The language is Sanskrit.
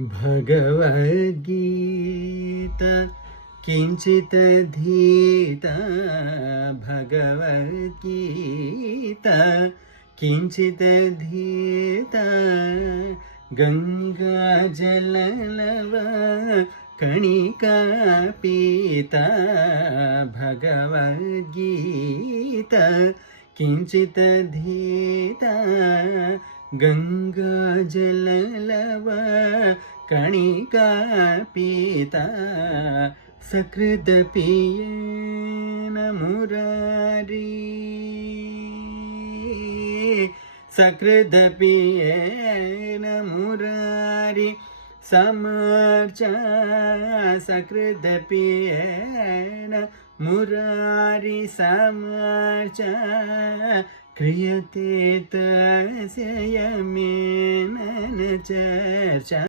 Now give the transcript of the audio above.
भगवद्गीता किञ्चिदधीता भगवद्गीता किञ्चिदधीता गङ्गाजललव कणिका पीता भगवद्गीता किञ्चिदधीता गङ्गाजललव कणिका पीता सकृदपियेन मुरारी सकृदपियेन मुरारी समर्चा सकृदपियेन मुरारी समर्चा क्रियते तस्य यमेन चर्चा।